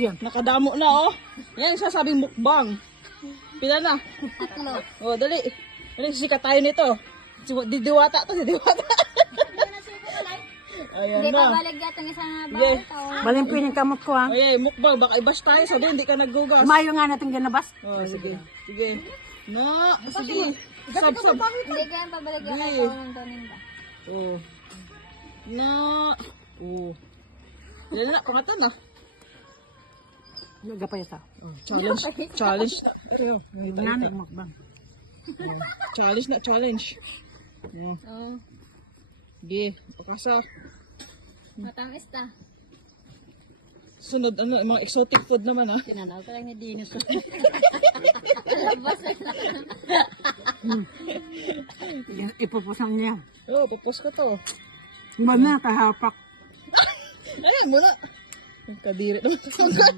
Yan. Nakadamo na oh. Yan yung sasabing mukbang. Pila na? 3. Oh, dali. Dali, sikat tayo nito. Diwata to, si Diwata. Ayan Hindi na. pa balag yata ng isang Sige. bawal. Balimpin yung kamot ko ha. Ay, mukbang. Baka ibas tayo. Sabi, hindi ka naggugas. Mayo nga natin ganabas. Oh, sige. Sige. Na, sige. Sab. Hindi kaya pabalag yata Sige. ikaw ng tonin ba? Oh. Na. Oh. Yan na, pangatan na. Gapay sa. Oh, challenge. Challenge na. Ay, oh. Nanay mukbang. Ayan. Challenge na, challenge. Oh. Oo. Sige, pakasa. Matamis ta. Sunod, ano, mga exotic food naman ha. Tinanaw ka lang ni Dinos. Labas na. Ipupusang niya. Oh, papos ko to. Ba na, kahapak. Ayan mo na. Kadiri naman.